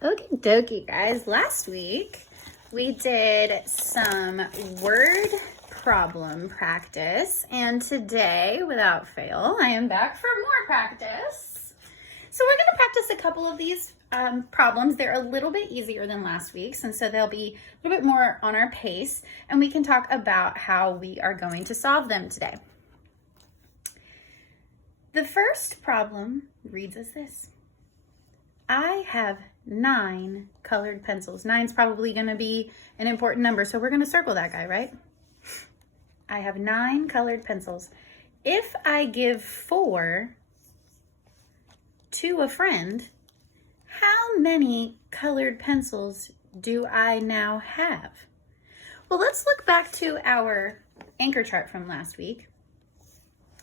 Okie dokie, guys. Last week we did some word problem practice, and today, without fail, I am back for more practice. So we're going to practice a couple of these problems. They're a little bit easier than last week's, and so they'll be a little bit more on our pace, and we can talk about how we are going to solve them today. The first problem reads as this. I have 9 colored pencils. 9's probably going to be an important number, so we're going to circle that guy, right? I have 9 colored pencils. If I give 4 to a friend, how many colored pencils do I now have? Well, let's look back to our anchor chart from last week,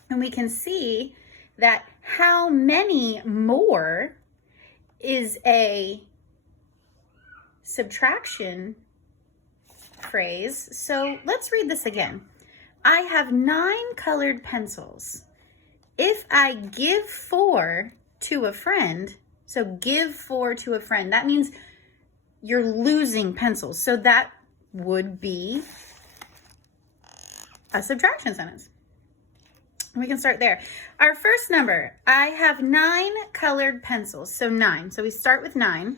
and we can see that how many more is a subtraction phrase. So let's read this again. I have 9 colored pencils. If I give 4 to a friend, so give 4 to a friend, that means you're losing pencils. So that would be a subtraction sentence. We can start there. Our first number, I have 9 colored pencils. So 9. So we start with 9.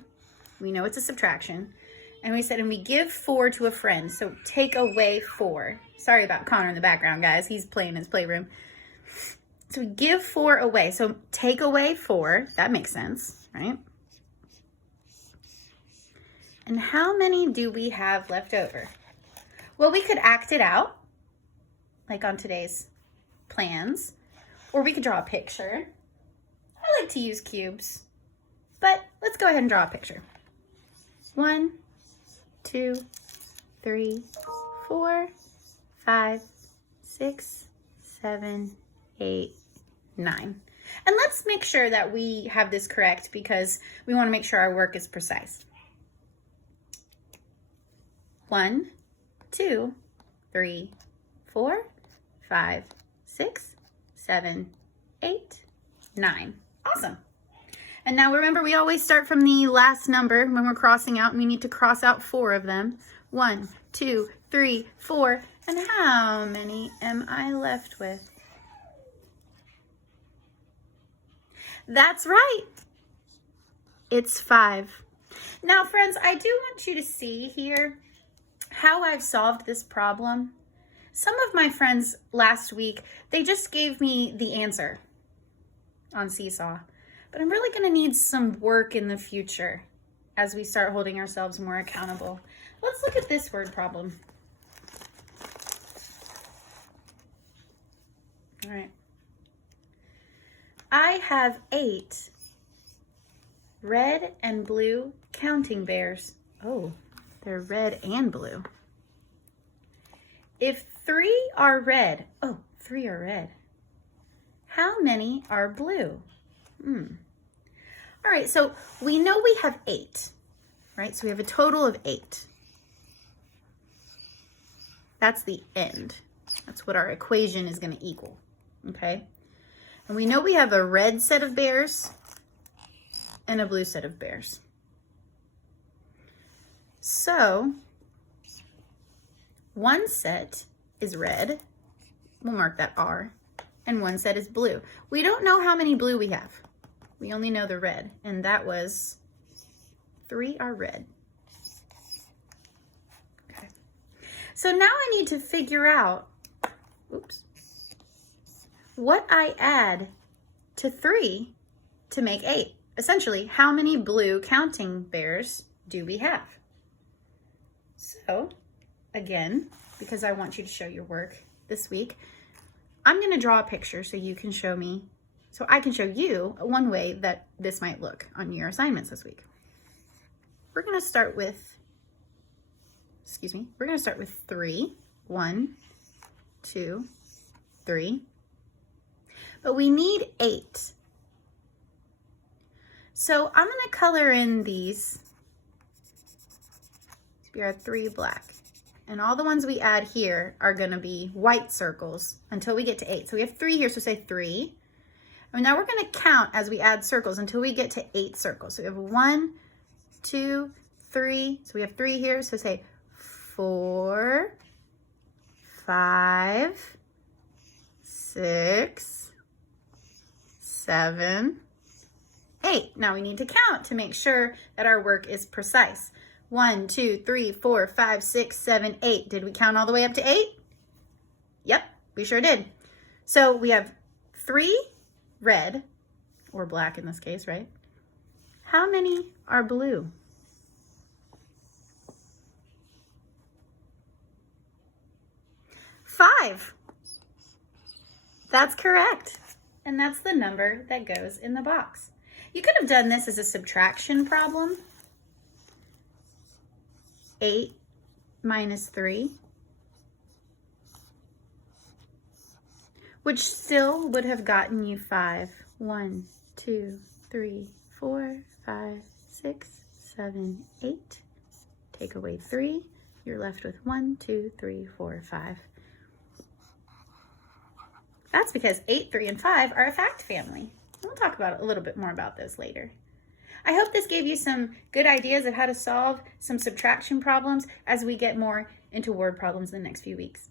We know it's a subtraction. And we said, and we give 4 to a friend. So take away 4. Sorry about Connor in the background, guys. He's playing in his playroom. So we give 4 away. So take away 4. That makes sense, right? And how many do we have left over? Well, we could act it out, like on today's plans, or we could draw a picture. I like to use cubes, but let's go ahead and draw a picture. 1, 2, 3, 4, 5, 6, 7, 8, 9. And let's make sure that we have this correct because we want to make sure our work is precise. 1, 2, 3, 4, 5, 6, 7, 8, 9. Awesome. And now remember, we always start from the last number when we're crossing out, and we need to cross out 4 of them. 1, 2, 3, 4. And how many am I left with? That's right. It's 5. Now, friends, I do want you to see here how I've solved this problem. Some of my friends last week, they just gave me the answer on Seesaw. But I'm really going to need some work in the future as we start holding ourselves more accountable. Let's look at this word problem. All right. I have 8 red and blue counting bears. Oh, they're red and blue. If 3 are red, 3 are red, how many are blue? All right, so we know we have 8, right? So we have a total of 8. That's the end. That's what our equation is going to equal, okay? And we know we have a red set of bears and a blue set of bears. So one set is red, we'll mark that R, and one set is blue. We don't know how many blue we have. We only know the red, and that was 3 are red. Okay. So now I need to figure out, what I add to 3 to make 8. Essentially, how many blue counting bears do we have? So, again, because I want you to show your work this week, I'm going to draw a picture so you can show me, so I can show you one way that this might look on your assignments this week. We're going to start with, we're going to start with 3. 1, 2, 3. But we need 8. So I'm going to color in these. We have 3 black. And all the ones we add here are going to be white circles until we get to 8. So we have 3 here, so say 3. And now we're going to count as we add circles until we get to 8 circles. So we have 1, 2, 3. So we have 3 here. So say 4, 5, 6, 7, 8. Now we need to count to make sure that our work is precise. 1, 2, 3, 4, 5, 6, 7, 8. Did we count all the way up to 8? Yep, we sure did. So we have 3 red, or black in this case, right? How many are blue? 5. That's correct. And that's the number that goes in the box. You could have done this as a subtraction problem. 8 minus 3, which still would have gotten you 5. 1, 2, 3, 4, 5, 6, 7, 8. Take away 3, you're left with 1, 2, 3, 4, 5. That's because 8, 3, and 5 are a fact family. We'll talk about a little bit more about those later. I hope this gave you some good ideas of how to solve some subtraction problems as we get more into word problems in the next few weeks.